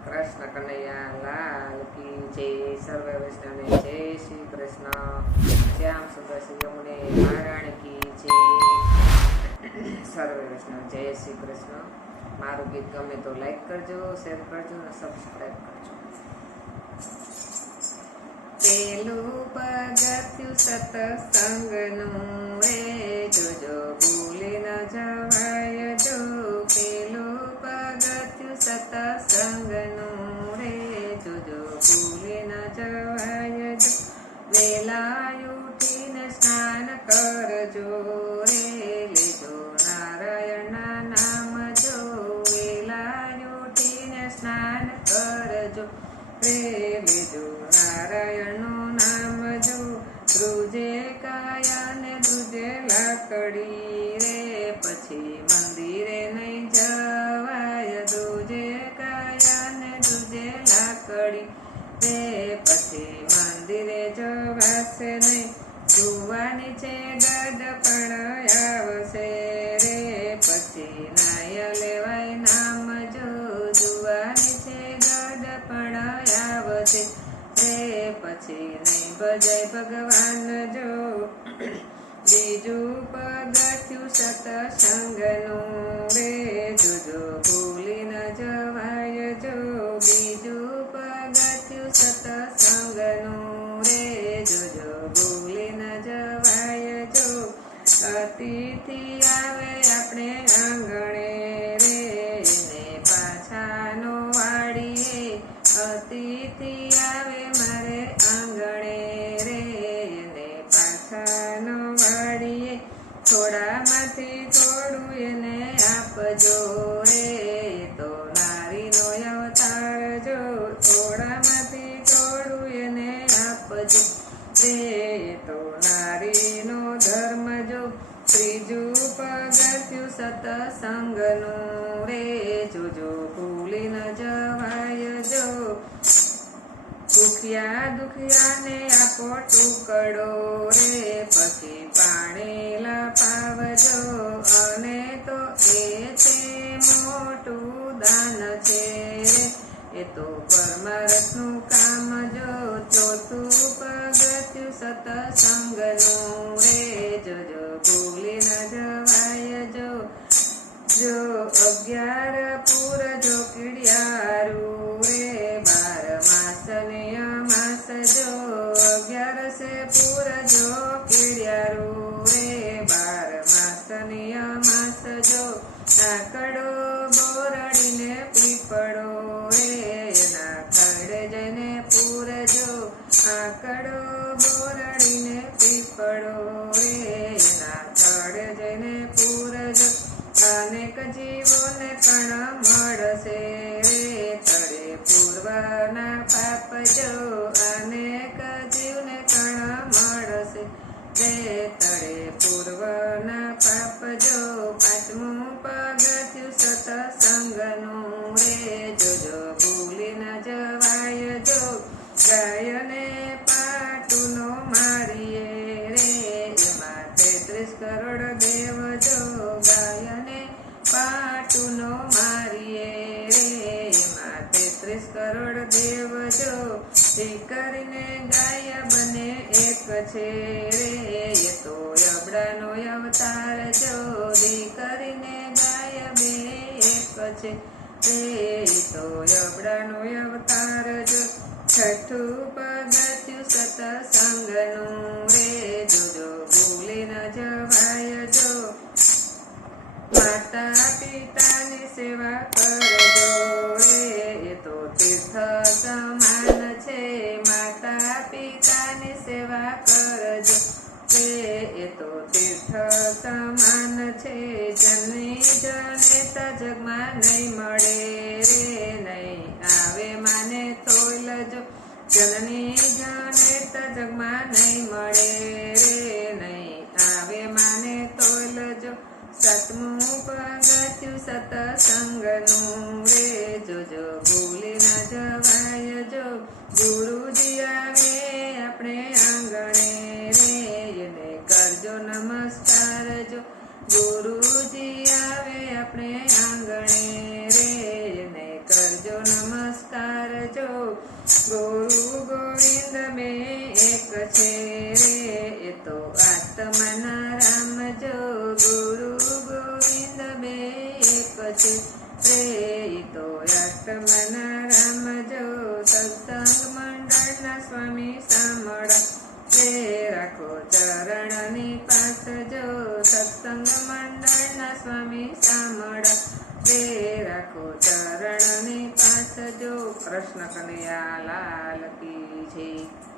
કૃષ્ણ કનૈયા લાલ કી જય. સર્વે વૈષ્ણવને જય શ્રી કૃષ્ણ. શ્યામ સુંદર શ્રી યમુને નારાયણ કી જય. સર્વે વૈષ્ણવ જય શ્રી કૃષ્ણ. મારું ગીત ગમે તો લાઈક કરજો, શેર કરજો અને સબસ્ક્રાઈબ કરજો. પેલું પગથિયું સત્સંગનું રે જોજો ભૂલી ન જવાય જો. પેલું પગથિયું સત્સંગનું રે જોજો ભૂલી ન જવાય જો. વેલા ઉઠીને સ્નાન કરજો રે લેજો નારાયણના નામ જો. વેલા ઉઠીને સ્નાન કરજો રે લેજો નારાયણનું નામ જો. ધ્રુજે કાયા ને ધ્રુજે લાકડી રે પછી મંદિરે નહીં જવાય. ધ્રુજે કાયા ને ધ્રુજે લાકડી રે પછી મંદિરે જવાશે નહીં. જોવાની છે ગડપણ આવશે રે પછી નાય લેવાય નામ જો. જોવાની છે ગડપણ આવશે રે પછી નહીં ભજાય ભગવાન જો. બીજું પગથિયું સત્સંગનું રે જોજો ભૂલી ન જવાય જો. બીજું પગથિયું સત્સંગનું રે જોજો ભૂલી ન જવાય જો. અતિથિ આવે આપણે આંગણે રે એને પાછાનો વાળીએ. અતિથિ આવે મારે આંગણે રે એને પાછાનો વાળીએ. થોડામાંથી થોડું એને આપજો રે તો નારીનો અવતાર જો. થોડામાંથી થોડું એને આપજો રે તો નારીનો ધર્મ જો. ત્રીજું પગથિયું સત્સંગનું રે જોજો ભૂલી ન જવાય જો. દુખિયા દુખિયાને આપો ટુકડો રે પછી પાણી લપાવજો. અને તો એ છે મોટું દાન છે રે એ તો પરમાર્થનું કામ જો. ચોથું પગથિયું સત્સંગનું રે જોજો ભૂલી ન જવાય જો. જો 11 પૂરજો કીડિયારું રે 12 માસને અમાસ જો. 11 પૂરજો કીડિયારું રે 12 માસને અમાસ જો. આકડો બોરડીને પીપળો રે એના ખડે જઈને પૂરજો. આકડો બોરડીને પીપળો રે એના ખડે જઈને પૂરજો. અનેક જીવોને કણ મળશે રે તળે પૂર્વના પાપ જો. અનેક જીવને કણ મળશે રે તળે પૂર્વના પાપ જો. પાંચમું પગથિયું સત્સંગનું રે જોજો ભૂલી ન જવાય જો. ગાયને પાટુનો મારીએ રે એમાં 33 કરોડ દેવ જો. ગાયને પાટુનો મારીએ રે એમાં 33 કરોડ દેવ જો. કરીને ગાય બને એક છે રે એ તો અબડાનો અવતાર જો. કરીને ગાય બે એક છે રે એ તો અબડાનો અવતાર જો. છઠ્ઠું પગથિયું સત્સંગનું રે જોજો ભૂલી ન જવાય જો. માતા પિતાની સેવા કરજો રે એ તો તીર્થ સમાન છે. માતા પિતાની સેવા કરજો રે એ તો તીર્થ સમાન છે. જનની જનેતા જગમાં નહીં મળે રે નહીં આવે માને તોલજો. જનની જનેતા જગમાં નહીં મળે રે નહીં આવે માને તોલજો. સાતમું પગથિયું સત્સંગનું રે જોજો ભૂલી ન જવાય જો. ગુરુજી આવે આપણે આંગણે રે એને કરજો નમસ્કાર જો. ગુરુજી આવે આપણે આંગણે રે એને કરજો કરજો નમસ્કાર જો ગુરુ ગોવિંદ બે એક છે રે એ તો આત્માના રામ જો ગુરુ ગોવિંદ બે એક છે રે એ તો આત્માના રામ જો સત્સંગ મંડળના સ્વામી સાંભળા રે રાખો ચરણની પાસ જો સત્સંગ મંડળના સ્વામી સાંભળા રે રાખો ચરણની પાસ જો કૃષ્ણ કનૈયા લાલ કી જય.